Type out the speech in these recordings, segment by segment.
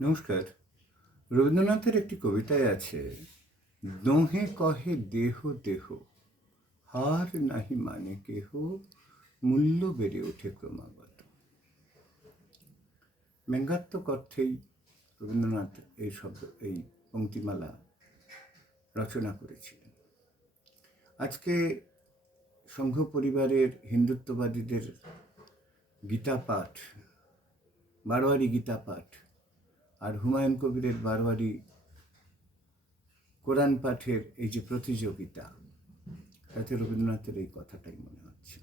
নমস্কার। রবীন্দ্রনাথের একটি কবিতায় আছে, দোহে কহে দেহ দেহ, হার নাহি মানে কেহ, মূল্য বেড়ে ওঠে ক্রমাগত। ব্যঙ্গাত্মক অর্থেই রবীন্দ্রনাথ এই পংক্তিমালা রচনা করেছিলেন। আজকে সংঘ পরিবারের হিন্দুত্ববাদীদের গীতা পাঠ, বারোয়ারি গীতা পাঠ, আর হুমায়ুন কবিরের বারোয়ারি কোরআন পাঠের এই যে প্রতিযোগিতা, তাতে রবীন্দ্রনাথের এই কথাটাই মনে হচ্ছে।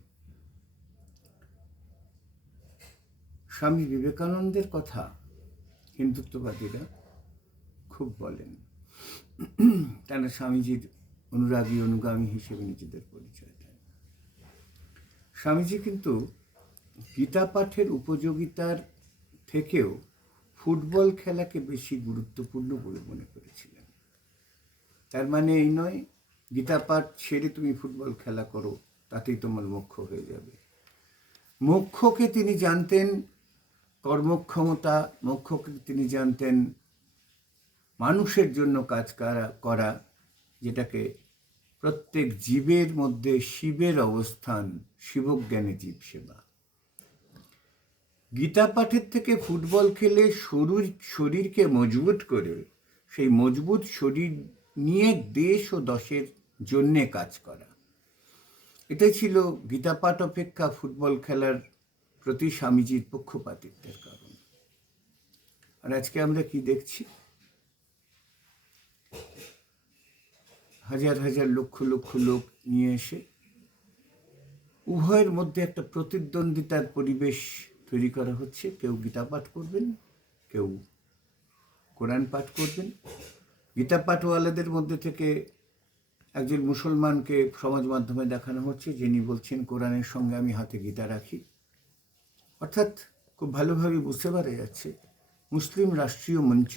স্বামী বিবেকানন্দের কথা হিন্দুত্ববাদীরা খুব বলেন। তারা স্বামীজির অনুরাগী অনুগামী হিসেবে নিজেদের পরিচয় দেন। স্বামীজি কিন্তু গীতা পাঠের উপযোগিতার থেকেও ফুটবল খেলাকে বেশি গুরুত্বপূর্ণ বলে মনে করেছিলেন। তার মানে এই নয় গীতা পাঠ ছেড়ে তুমি ফুটবল খেলা করো, তাতেই তোমার মোক্ষ হয়ে যাবে। মোক্ষকে তিনি জানতেন কর্মক্ষমতা, মোক্ষকে তিনি জানতেন মানুষের জন্য কাজ করা, যেটাকে প্রত্যেক জীবের মধ্যে শিবের অবস্থান, শিবজ্ঞানে জীব সেবা। গীতা পাঠের থেকে ফুটবল খেলে শরীরকে মজবুত করে সেই মজবুত শরীর নিয়ে দেশ ও দশের জন্যে কাজ করা, এটাই ছিল গীতা পাঠ অপেক্ষা ফুটবল খেলার প্রতি স্বামীজির পক্ষপাতিত্বের কারণ। আর আজকে আমরা কি দেখছি? হাজার হাজার লক্ষ লক্ষ লোক নিয়ে এসে উভয়ের মধ্যে একটা প্রতিদ্বন্দ্বিতার পরিবেশ তৈরি করা হচ্ছে। কেউ গীতা পাঠ করবেন, কেউ কোরআন পাঠ করবেন। গীতা পাঠওয়ালাদের মধ্যে থেকে একজন মুসলমানকে সমাজ মাধ্যমে দেখানো হচ্ছে, যিনি বলছেন কোরআনের সঙ্গে আমি হাতে গীতা রাখি। অর্থাৎ খুব ভালোভাবে বুঝতে পারা যাচ্ছে মুসলিম রাষ্ট্রীয় মঞ্চ,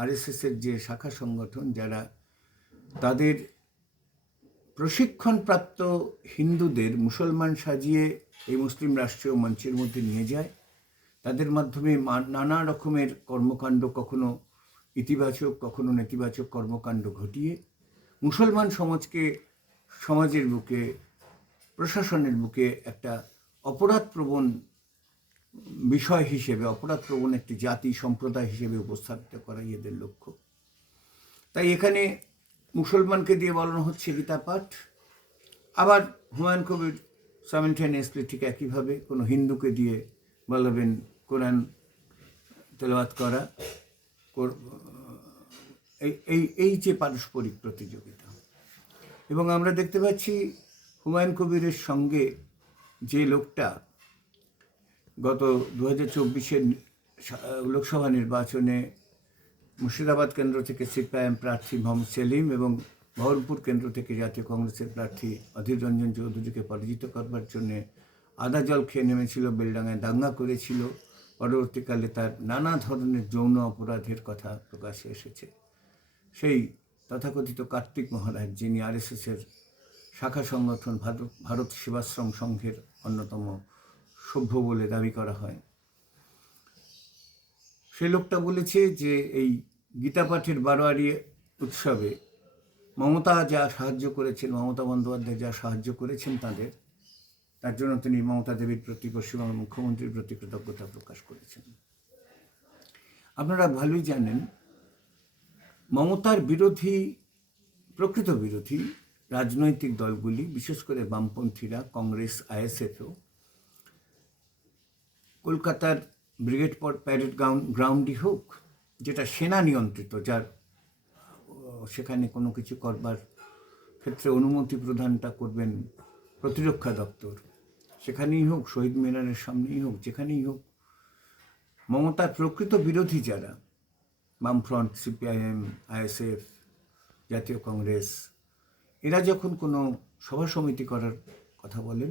আরএসএসের যে শাখা সংগঠন, যারা তাদের প্রশিক্ষণপ্রাপ্ত হিন্দুদের মুসলমান সাজিয়ে এই মুসলিম রাষ্ট্রীয় মঞ্চের মধ্যে নিয়ে যায়, তাদের মাধ্যমে নানা রকমের কর্মকাণ্ড, কখনো ইতিবাচক কখনো নেতিবাচক কর্মকাণ্ড ঘটিয়ে মুসলমান সমাজের বুকে, প্রশাসনের বুকে একটা অপরাধপ্রবণ বিষয় হিসেবে, অপরাধপ্রবণ একটি জাতি সম্প্রদায় হিসেবে উপস্থাপিত করা এদের লক্ষ্য। তাই এখানে মুসলমানকে দিয়ে বলানো হচ্ছে গীতা পাঠ, আবার হুমায়ুন কবির সাইমেলটেনিয়াসলি ঠিক একইভাবে কোনো হিন্দুকে দিয়ে বলাবেন কোরআন তেলাওয়াত করা। এই যে পারস্পরিক প্রতিযোগিতা। এবং আমরা দেখতে পাচ্ছি হুমায়ুন কবিরের সঙ্গে যে লোকটা গত 2024-এর লোকসভা নির্বাচনে মুর্শিদাবাদ কেন্দ্র থেকে সিপিআইএম প্রার্থী মোহাম্মদ সেলিম এবং বহরমপুর কেন্দ্র থেকে জাতীয় কংগ্রেসের প্রার্থী অধীর রঞ্জন চৌধুরীকে পরাজিত করবার জন্যে আদা জল খেয়ে নেমেছিল, বেলডাঙায় দাঙ্গা করেছিল, পরবর্তীকালে তার নানা ধরনের যৌন অপরাধের কথা প্রকাশে এসেছে। সেই তথাকথিত কার্তিক মহারাজ, যিনি আরএসএসের শাখা সংগঠন ভারত সেবাশ্রম সংঘের অন্যতম সভ্য বলে দাবি করা হয়, সে লোকটা বলেছে যে এই গীতা পাঠের বারোয়ারি উৎসবে মমতা যা সাহায্য করেছেন, মমতা বন্দ্যোপাধ্যায় যা সাহায্য করেছেন তার জন্য তিনি মমতা দেবীর প্রতি, পশ্চিমবঙ্গের মুখ্যমন্ত্রীর প্রতি কৃতজ্ঞতা প্রকাশ করেছেন। আপনারা ভালোই জানেন মমতার বিরোধী, প্রকৃত বিরোধী রাজনৈতিক দলগুলি, বিশেষ করে বামপন্থীরা, কংগ্রেস, আইএসএফও কলকাতার ব্রিগেড প্যারেড গ্রাউন্ডই হোক, যেটা সেনা নিয়ন্ত্রিত, যার সেখানে কোনো কিছু করবার ক্ষেত্রে অনুমতি প্রদানটা করবেন প্রতিরক্ষা দপ্তর, সেখানেই হোক, শহীদ মিনারের সামনেই হোক, যেখানেই হোক, মমতার প্রকৃত বিরোধী যারা, বামফ্রন্ট, সিপিআইএম, আইএসএফ, জাতীয় কংগ্রেস, এরা যখন কোনো সভা সমিতি করার কথা বলেন,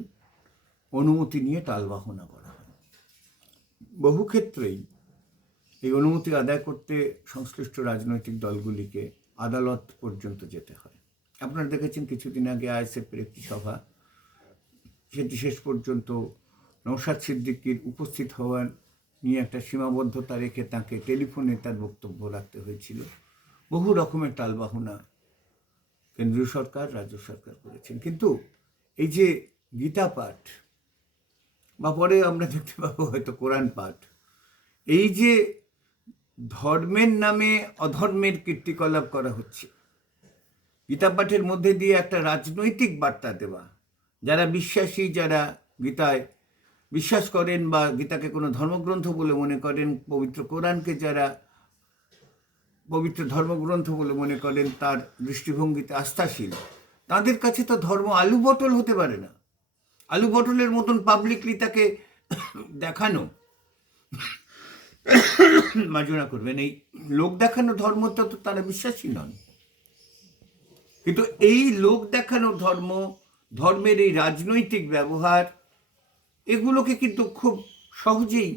অনুমতি নিয়ে টালবাহনা করা হয়। বহু ক্ষেত্রেই এই অনুমতি আদায় করতে সংশ্লিষ্ট রাজনৈতিক দলগুলিকে আদালত পর্যন্ত যেতে হয়। আপনারা দেখেছেন কিছুদিন আগে আইএসএফের একটি সভা, সেটি শেষ পর্যন্ত নওশাদ সিদ্দিকীর উপস্থিত হওয়ার নিয়ে একটা সীমাবদ্ধতা রেখে তাকে টেলিফোনে তার বক্তব্য রাখতে হয়েছিল। বহু রকমের টালবাহনা কেন্দ্রীয় সরকার, রাজ্য সরকার করেছেন। কিন্তু এই যে গীতা পাঠ বা পরে আমরা দেখতে পাবো হয়তো কোরআন পাঠ, এই যে ধর্মের নামে অধর্মের কীর্তিকলাপ করা হচ্ছে, গীতা পাঠের মধ্যে দিয়ে একটা রাজনৈতিক বার্তা দেওয়া, যারা বিশ্বাসী, যারা গীতায় বিশ্বাস করেন বা গীতাকে কোনো ধর্মগ্রন্থ বলে মনে করেন, পবিত্র কোরআনকে যারা পবিত্র ধর্মগ্রন্থ বলে মনে করেন, তার দৃষ্টিভঙ্গিতে আস্থাশীল, তাদের কাছে তো ধর্ম আলু পটল হতে পারে না। আলু পটলের মতন পাবলিকলি তাকে দেখানো, মার্জনা করবেন, এই লোক দেখানো ধর্মটা তো তারা বিশ্বাসী নন। কিন্তু এই লোক দেখানো ধর্ম, ধর্মের এই রাজনৈতিক ব্যবহার, এগুলোকে কিন্তু খুব সহজেই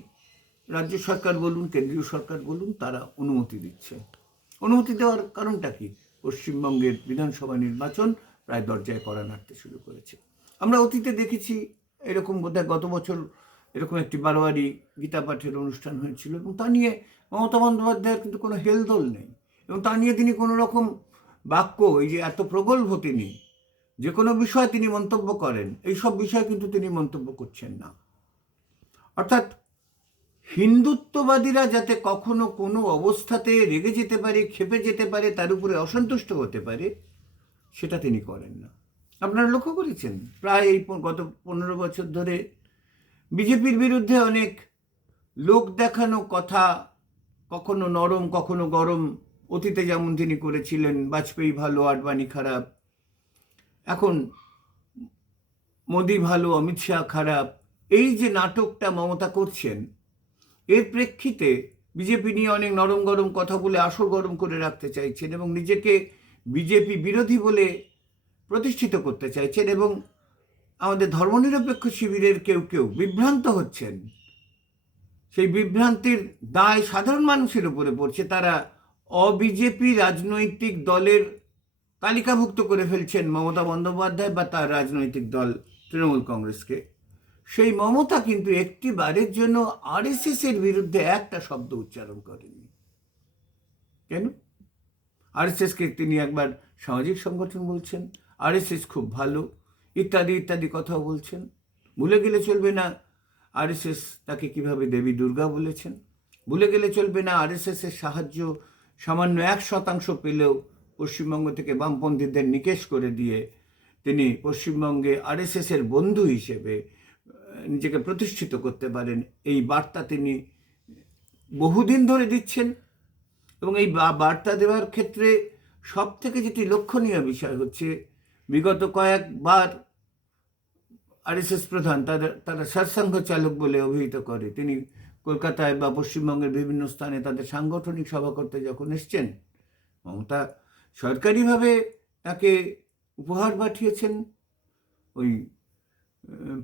রাজ্য সরকার বলুন, কেন্দ্রীয় সরকার বলুন, তারা অনুমতি দিচ্ছে। অনুমতি দেওয়ার কারণটা কি? পশ্চিমবঙ্গের বিধানসভা নির্বাচন প্রায় দরজায় কড়া নাড়তে শুরু করেছে। আমরা অতীতে দেখেছি, এরকম বোধহয় গত বছর এরকম একটি বারোয়ারি গীতা পাঠের অনুষ্ঠান হয়েছিল, এবং তা নিয়ে মমতা বন্দ্যোপাধ্যায়ের কিন্তু কোনো হেলদোল নেই, এবং তা নিয়ে তিনি কোনো রকম বাক্য, এই যে এত প্রগল্ভ তিনি যে কোনো বিষয়ে তিনি মন্তব্য করেন, এই সব বিষয়ে কিন্তু তিনি মন্তব্য করছেন না। অর্থাৎ হিন্দুত্ববাদীরা যাতে কখনো কোনো অবস্থাতে রেগে যেতে পারে, ক্ষেপে যেতে পারে, তার উপরে অসন্তুষ্ট হতে পারে, সেটা তিনি করেন না। আপনারা লক্ষ্য করেছেন, প্রায় এই গত 15 বছর ধরে বিজেপির বিরুদ্ধে অনেক লোক দেখানো কথা, কখনো নরম কখনো গরম, অতীতে যেমন তিনি করেছিলেন, বাজপেয়ী ভালো আডবাণী খারাপ, এখন মোদি ভালো অমিত শাহ খারাপ, এই যে নাটকটা মমতা করছেন, এর প্রেক্ষিতে বিজেপি নিয়ে অনেক নরম গরম কথা বলে আসর গরম করে রাখতে চাইছেন, এবং নিজেকে বিজেপি বিরোধী বলে প্রতিষ্ঠিত করতে চাইছেন, এবং আমাদের ধর্মনিরপেক্ষ শিবিরের কেউ কেউ বিভ্রান্ত হচ্ছেন। সেই বিভ্রান্তির দায় সাধারণ মানুষের উপরে পড়ছে। তারা অবিজেপি রাজনৈতিক দলের তালিকাভুক্ত করে ফেলছেন মমতা বন্দ্যোপাধ্যায় বা তার রাজনৈতিক দল তৃণমূল কংগ্রেসকে। সেই মমতা কিন্তু একটি বারের জন্য আরএসএস এর বিরুদ্ধে একটা শব্দ উচ্চারণ করেননি। কেন? আরএসএসকে তিনি একবার সামাজিক সংগঠন বলছেন, আরএসএস খুব ভালো, ইত্যাদি ইত্যাদি কথাও বলছেন। ভুলে গেলে চলবে না আরএসএস তাকে কিভাবে দেবী দুর্গা বলেছেন। ভুলে গেলে চলবে না আরএসএস এর সাহায্য সামান্য 1% পেলেও পশ্চিমবঙ্গ থেকে বামপন্থীদের নিকেশ করে দিয়ে তিনি পশ্চিমবঙ্গে আরএসএস এর বন্ধু হিসেবে নিজেকে প্রতিষ্ঠিত করতে পারেন, এই বার্তা তিনি বহুদিন ধরে দিচ্ছেন। এবং এই বার্তা দেওয়ার ক্ষেত্রে সব থেকে যেটি লক্ষণীয় বিষয় হচ্ছে, বিগত কয়েকবার আরএসএস প্রধান তারা সারসংঘ চালক বলে অভিহিত করে, তিনি কলকাতায় বা পশ্চিমবঙ্গের বিভিন্ন স্থানে তাদের সাংগঠনিক সভা করতে যখন এসছেন, মমতা সরকারিভাবে তাকে উপহার পাঠিয়েছেন, ওই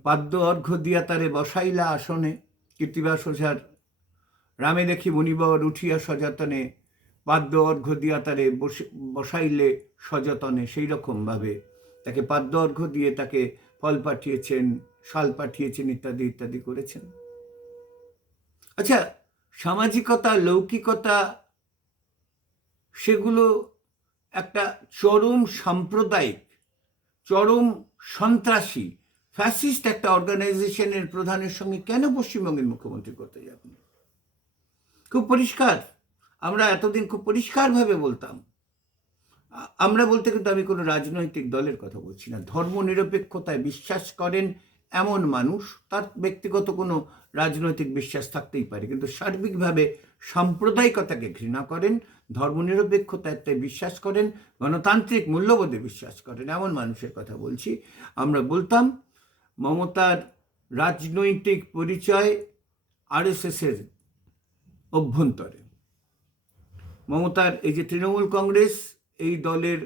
পাদ্য অর্ঘ্য দিয়া তারে বসাইলা আসনে, কীর্তিবাস ওঝার রামে দেখি মণিবর উঠিয়া সযতনে, পাদ্য অর্ঘ্য দিয়া তারে বসাইলে সযতনে, সেই রকমভাবে তাকে পাদ্য অর্ঘ্য দিয়ে তাকে ফল পাঠিয়েছেন, শাল পাঠিয়েছেন, ইত্যাদি ইত্যাদি করেছেন। আচ্ছা, সামাজিকতা, লৌকিকতা, সেগুলো একটা চরম সাম্প্রদায়িক, চরম সন্ত্রাসী, ফ্যাসিস্ট একটা অর্গানাইজেশনের প্রধানের সঙ্গে কেন পশ্চিমবঙ্গের মুখ্যমন্ত্রী করতে যাবেন? খুব পরিষ্কার, আমরা এতদিন খুব পরিষ্কারভাবে বলতাম, আমরা বলতে কিন্তু আমি কোনো রাজনৈতিক দলের কথা বলছি না, ধর্মনিরপেক্ষতায় বিশ্বাস করেন এমন মানুষ, তার ব্যক্তিগত কোনো রাজনৈতিক বিশ্বাস থাকতেই পারে, কিন্তু সার্বিকভাবে সাম্প্রদায়িকতাকে ঘৃণা করেন, ধর্মনিরপেক্ষতায় বিশ্বাস করেন, গণতান্ত্রিক মূল্যবোধে বিশ্বাস করেন, এমন মানুষের কথা বলছি। আমরা বলতাম মমতার রাজনৈতিক পরিচয় আরএসএস এর অভ্যন্তরে। মমতার এই যে তৃণমূল কংগ্রেস, এই দলের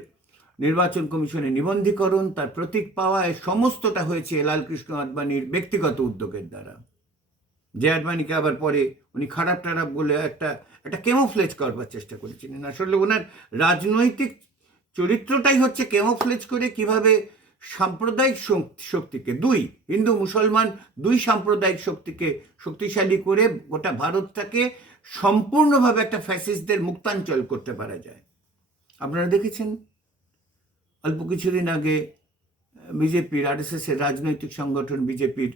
নির্বাচন কমিশনে নিবন্ধীকরণ, তার প্রতীক পাওয়া, সমস্তটা হয়েছে লালকৃষ্ণ আডবাণীর ব্যক্তিগত উদ্যোগের দ্বারা। যে আডবাণীকে আবার পরে উনি খারাপ টারাপ বলে একটা কেমোফ্লেজ করবার চেষ্টা করেছিলেন। আসলে ওনার রাজনৈতিক চরিত্রটাই হচ্ছে কেমোফ্লেজ করে কিভাবে সাম্প্রদায়িক শক্তিকে, দুই হিন্দু মুসলমান দুই সাম্প্রদায়িক শক্তিকে শক্তিশালী করে গোটা ভারতটাকে সম্পূর্ণভাবে একটা ফ্যাসিস্টদের মুক্তাঞ্চল করতে পারা যায়। আপনারা দেখেছেন অল্প কিছুদিন আগে বিজেপির, আরএসএসের রাজনৈতিক সংগঠন বিজেপির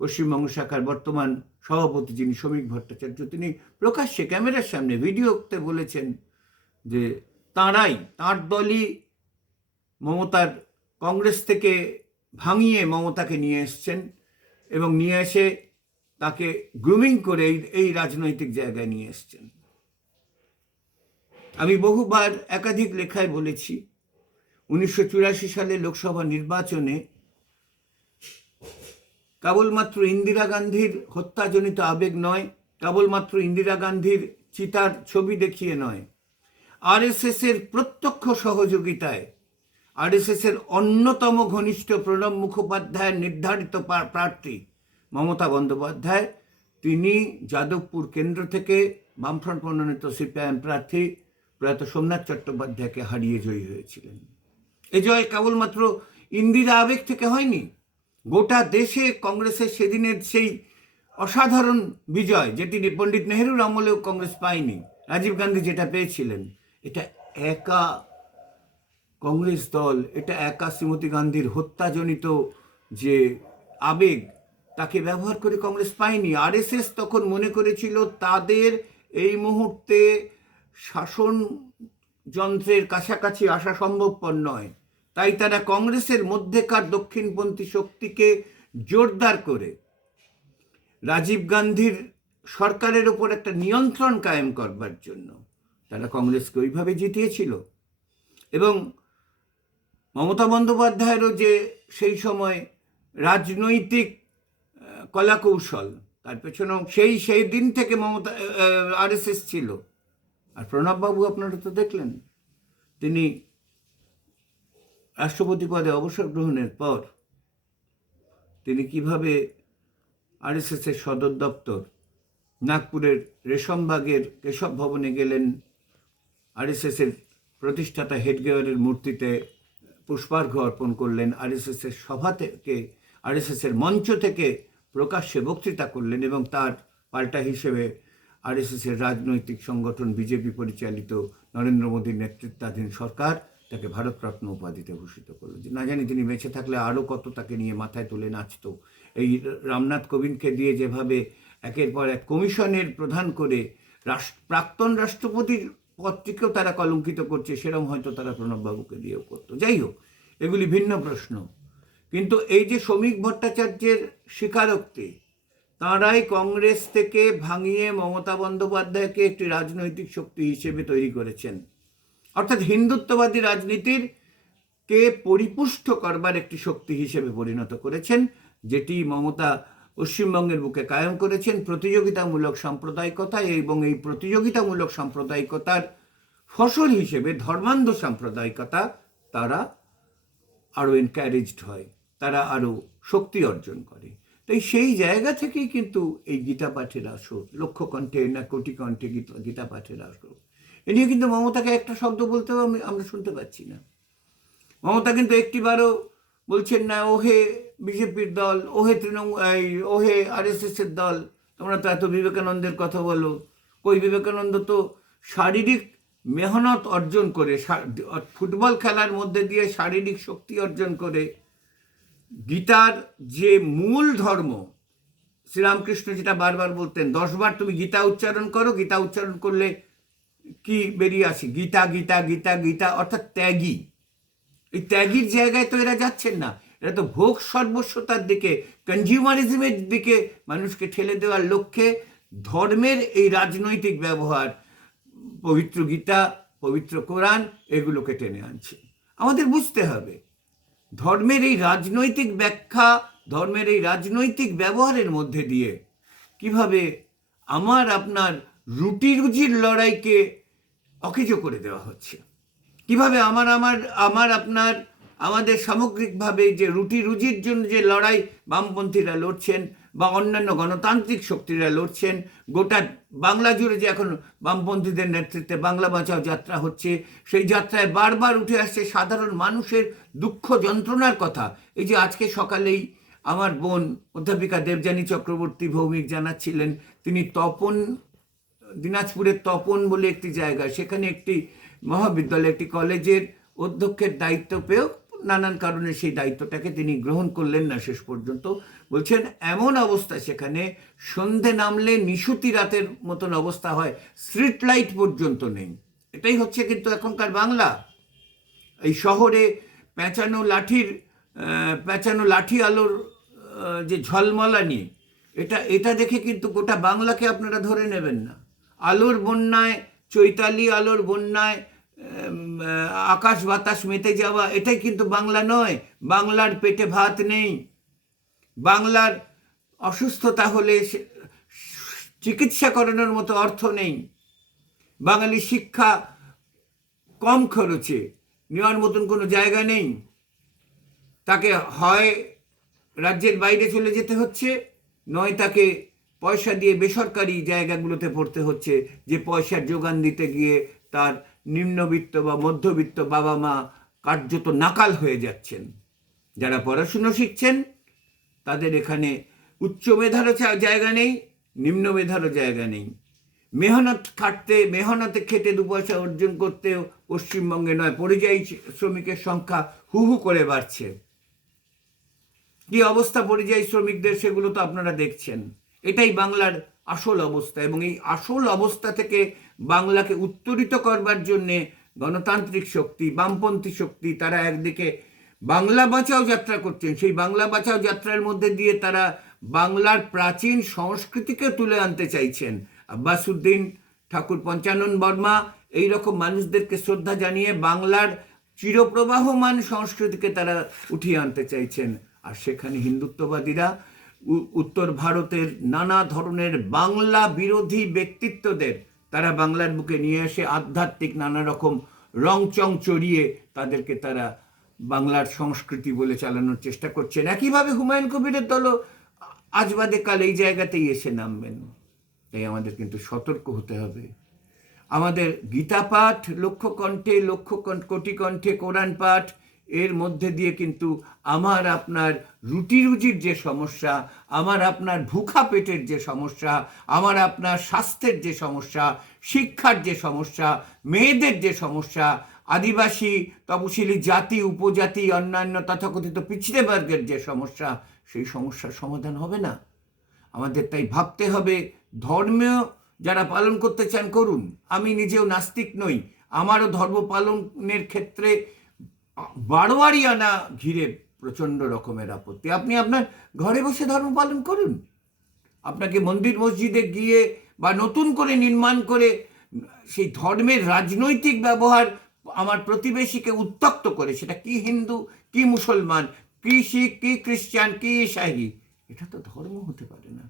পশ্চিমবঙ্গ শাখার বর্তমান সভাপতি যিনি শ্রমিক ভট্টাচার্য, তিনি প্রকাশ্যে ক্যামেরার সামনে ভিডিওতে বলেছেন যে তাঁর দলই মমতার কংগ্রেস থেকে ভাঙিয়ে মমতাকে নিয়ে এসছেন এবং নিয়ে এসে তাকে গ্রুমিং করে এই রাজনৈতিক জায়গায় নিয়ে এসছেন। আমি বহুবার একাধিক লেখায় বলেছি 1984 সালে লোকসভা নির্বাচনে কেবলমাত্র ইন্দিরা গান্ধীর হত্যাজনিত আবেগ নয়, কেবলমাত্র ইন্দিরা গান্ধীর চিতার ছবি দেখিয়ে নয়, আরএসএসের প্রত্যক্ষ সহযোগিতায় আরএসএসের অন্যতম ঘনিষ্ঠ প্রণব মুখোপাধ্যায়ের নির্ধারিত প্রার্থী মমতা বন্দ্যোপাধ্যায়, তিনি যাদবপুর কেন্দ্র থেকে বামফ্রন্ট মনোনীত সিপিআইএম প্রার্থী প্রয়াত সোমনাথ চট্টোপাধ্যায়কে হারিয়ে জয়ী হয়েছিলেন। এই জয় কেবলমাত্র ইন্দিরা আবেগ থেকে হয়নি, গোটা দেশে কংগ্রেসের সেদিনের সেই অসাধারণ বিজয়, যেটি পণ্ডিত নেহরুর আমলেও কংগ্রেস পায়নি, রাজীব গান্ধী যেটা পেয়েছিলেন, এটা একা কংগ্রেস দল, এটা একা শ্রীমতী গান্ধীর হত্যাজনিত যে আবেগ তাকে ব্যবহার করে কংগ্রেস পায়নি। আরএসএস তখন মনে করেছিল তাদের এই মুহূর্তে শাসন যন্ত্রের কাছাকাছি আসা সম্ভবপর নয়, তাই তারা কংগ্রেসের মধ্যেকার দক্ষিণপন্থী শক্তিকে জোরদার করে রাজীব গান্ধীর সরকারের ওপর একটা নিয়ন্ত্রণ কায়েম করবার জন্য তারা কংগ্রেসকে ওইভাবে জিতিয়েছিল। এবং মমতা বন্দ্যোপাধ্যায়েরও যে সেই সময় রাজনৈতিক কলাকৌশল, তার পেছনেও সেই দিন থেকে মমতা আরএসএস ছিল। আর প্রণববাবু আপনারা তো দেখলেন, তিনি রাষ্ট্রপতি পদে অবসর গ্রহণের পর তিনি কিভাবে আরএসএসের সদর দপ্তর নাগপুরের রেশমবাগের কেশব ভবনে গেলেন, আরএসএসের প্রতিষ্ঠাতা হেডগেওয়ারের মূর্তিতে পুষ্পার্ঘ্য অর্পণ করলেন, আরএসএসের সভা থেকে, আরএসএসের মঞ্চ থেকে প্রকাশ্যে বক্তৃতা করলেন এবং তার পাল্টা হিসেবে আরএসএসের রাজনৈতিক সংগঠন বিজেপি পরিচালিত নরেন্দ্র মোদীর নেতৃত্বাধীন সরকার তাকে ভারতরত্ন উপাধিতে ভূষিত করলো। যে না জানি তিনি বেঁচে থাকলে আরও কত তাকে নিয়ে মাথায় তুলে নাচত। এই রামনাথ কোবিন্দকে দিয়ে যেভাবে একের পর এক কমিশনের প্রধান করে প্রাক্তন রাষ্ট্রপতির পদটিকেও তারা কলঙ্কিত করছে, সেরকম হয়তো তারা প্রণববাবুকে দিয়েও করতো। যাই হোক, এগুলি ভিন্ন প্রশ্ন। কিন্তু এই যে শ্রমিক ভট্টাচার্যের স্বীকারোক্তি, তাঁরাই কংগ্রেস থেকে ভাঙিয়ে মমতা বন্দ্যোপাধ্যায়কে একটি রাজনৈতিক শক্তি হিসেবে তৈরি করেছেন, অর্থাৎ হিন্দুত্ববাদী রাজনীতির কে পরিপুষ্ট করবার একটি শক্তি হিসেবে পরিণত করেছেন, যেটি মমতা পশ্চিমবঙ্গের বুকে কায়েম করেছেন প্রতিযোগিতামূলক সাম্প্রদায়িকতা, এবং এই প্রতিযোগিতামূলক সাম্প্রদায়িকতার ফসল হিসেবে ধর্মান্ধ সাম্প্রদায়িকতা তারা আরও এনকারেজড হয়, তারা আরও শক্তি অর্জন করে। তাই সেই জায়গা থেকেই কিন্তু এই গীতা পাঠের আসর, লক্ষ কণ্ঠে না কোটি কণ্ঠে গীতা পাঠের আসর, এ নিয়ে কিন্তু মমতাকে একটা শব্দ বলতেও আমরা শুনতে পাচ্ছি না। মমতা কিন্তু একটিবারও বলছেন না ওহে বিজেপির দল, ওহে তৃণমূল, ওহে আরএসএসের দল, তোমরা তো এত বিবেকানন্দের কথা বলো। কই বিবেকানন্দ তো শারীরিক মেহনত অর্জন করে, ফুটবল খেলার মধ্যে দিয়ে শারীরিক শক্তি অর্জন করে গীতার যে মূল ধর্ম, শ্রীরামকৃষ্ণ যেটা বারবার বলতেন, 10 বার তুমি গীতা উচ্চারণ করো, গীতা উচ্চারণ করলে কি বেরিয়ে আসে? গীতা গীতা গীতা গীতা, অর্থাৎ ত্যাগী। এই ত্যাগীর জায়গায় তো এরা যাচ্ছেন না, এরা তো ভোগ সর্বস্বতার দিকে, কনজিউমারিজমের দিকে মানুষকে ঠেলে দেওয়ার লক্ষ্যে ধর্মের এই রাজনৈতিক ব্যবহার, পবিত্র গীতা, পবিত্র কোরআন, এগুলোকে টেনে আনছে। আমাদের বুঝতে হবে ধর্মের এই রাজনৈতিক ব্যাখ্যা, ধর্মের এই রাজনৈতিক ব্যবহারের মধ্যে দিয়ে কিভাবে আমার আপনার রুটি রুজির লড়াইকে অকেজো করে দেওয়া হচ্ছে, কিভাবে আমাদের সামগ্রিকভাবে যে রুটি রুজির জন্য যে লড়াই বামপন্থীরা লড়ছেন বা অন্যান্য গণতান্ত্রিক শক্তিরা লড়ছেন, গোটা বাংলা জুড়ে যে এখন বামপন্থীদের নেতৃত্বে বাংলা বাঁচাও যাত্রা হচ্ছে, সেই যাত্রায় বারবার উঠে আসছে সাধারণ মানুষের দুঃখ যন্ত্রণার কথা। এই যে আজকে সকালেই আমার বোন অধ্যাপিকা দেবযানী চক্রবর্তী ভৌমিক জানাচ্ছিলেন, তিনি তপন, দিনাজপুরের তপন বলে একটি জায়গা, সেখানে একটি মহাবিদ্যালয়, একটি কলেজের অধ্যক্ষের দায়িত্ব পেয়েও নানান কারণে সেই দায়িত্বটাকে তিনি গ্রহণ করলেন না শেষ পর্যন্ত। বলছেন এমন অবস্থা সেখানে, সন্ধে নামলে নিশুতি রাতের মতন অবস্থা হয়, স্ট্রিট লাইট পর্যন্ত নেই। এটাই হচ্ছে কিন্তু এখনকার বাংলা। এই শহরে প্যাঁচানো লাঠি আলোর যে ঝলমলানি, এটা দেখে কিন্তু গোটা বাংলাকে আপনারা ধরে নেবেন না। আলোর বন্যায়, চৈতালি আলোর বন্যায় আকাশ বাতাস মেতে যাওয়া, এটাই কিন্তু বাংলা নয়। বাংলার পেটে ভাত নেই, বাংলার অসুস্থতা হলে চিকিৎসা করানোর মতো অর্থ নেই, বাঙালি শিক্ষা কম খরচে নেওয়ার মতন কোনো জায়গা নেই, তাকে হয় রাজ্যের বাইরে চলে যেতে হচ্ছে, নয় তাকে পয়সা দিয়ে বেসরকারি জায়গাগুলোতে পড়তে হচ্ছে, যে পয়সার যোগান দিতে গিয়ে তার নিম্নবিত্ত বা মধ্যবিত্ত বাবা মা কার্যত নাকাল হয়ে যাচ্ছেন। যারা পড়াশুনো শিখছেন তাদের এখানে উচ্চ মেধারও জায়গা নেই, নিম্ন মেধারও জায়গা নেই। মেহনতে খেটে 2 পয়সা অর্জন করতেও পশ্চিমবঙ্গে নয়, পরিযায়ী শ্রমিকের সংখ্যা হু হু করে বাড়ছে। কি অবস্থা পরিযায়ী শ্রমিকদের, সেগুলো তো আপনারা দেখছেন। এটাই বাংলার আসল অবস্থা, এবং এই আসল অবস্থা থেকে বাংলাকে উত্তরিত করবার জন্যে গণতান্ত্রিক শক্তি, বামপন্থী শক্তি, তারা একদিকে বাংলা বাঁচাও যাত্রা করছেন। সেই বাংলা বাঁচাও যাত্রার মধ্যে দিয়ে তারা বাংলার প্রাচীন সংস্কৃতিকে তুলে আনতে চাইছেন। আব্বাসউদ্দিন ঠাকুর, পঞ্চানন বর্মা, এইরকম মানুষদেরকে শ্রদ্ধা জানিয়ে বাংলার চিরপ্রবাহমান সংস্কৃতিকে তারা উঠিয়ে আনতে চাইছেন। আর সেখানে হিন্দুত্ববাদীরা উত্তর ভারতের নানা ধরনের বাংলা বিরোধী ব্যক্তিত্বদের তারা বাংলার বুকে নিয়ে এসে আধ্যাত্মিক নানা রকম রংচং চড়িয়ে তাদেরকে তারা বাংলার সংস্কৃতি বলে চালানোর চেষ্টা করছেন। একইভাবে হুমায়ুন কবিরের দলও আজ বাদে কাল এই জায়গাতেই এসে নামবেন। তাই আমাদের কিন্তু সতর্ক হতে হবে। আমাদের গীতা পাঠ কোটি কণ্ঠে কোরআন পাঠ, এর মধ্যে দিয়ে কিন্তু আমার আপনার রুটি রুজির যে সমস্যা, আমার আপনার ভুখা পেটের যে সমস্যা, আমার আপনার স্বাস্থ্যের যে সমস্যা, শিক্ষার যে সমস্যা, মেয়েদের যে সমস্যা, আদিবাসী তপশিলি জাতি উপজাতি অন্যান্য তথাকথিত পিছড়ে বর্গের যে সমস্যা, সেই সমস্যার সমাধান হবে না। আমাদের তাই ভাবতে হবে, ধর্মীয় যারা পালন করতে চান করুন। আমি নিজেও নাস্তিক নই, আমারও ধর্ম পালনের ক্ষেত্রে বারোয়ারি আনা ঘিরে প্রচণ্ড রকমের আপত্তি। আপনি আপনার ঘরে বসে ধর্ম পালন করুন। আপনাকে মন্দির মসজিদে গিয়ে বা নতুন করে নির্মাণ করে সেই ধর্মের রাজনৈতিক ব্যবহার আমার প্রতিবেশীকে উত্তক্ত করে, সেটা কি হিন্দু, কি মুসলমান, কি শিখ, কি খ্রিস্টান, কি ঈসাই, এটা তো ধর্ম হতে পারে না।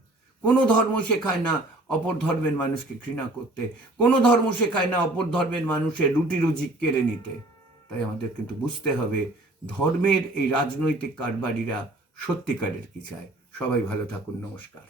কোনো ধর্ম শেখায় না অপর ধর্মের মানুষকে ঘৃণা করতে, কোনো ধর্ম শেখায় না অপর ধর্মের মানুষের রুটি রুজি কেড়ে নিতে। তাই আমাদের কিন্তু বুঝতে হবে ধর্মের এই রাজনৈতিক কারবারিরা সত্যিকারের কি চায়। সবাই ভালো থাকুন, নমস্কার।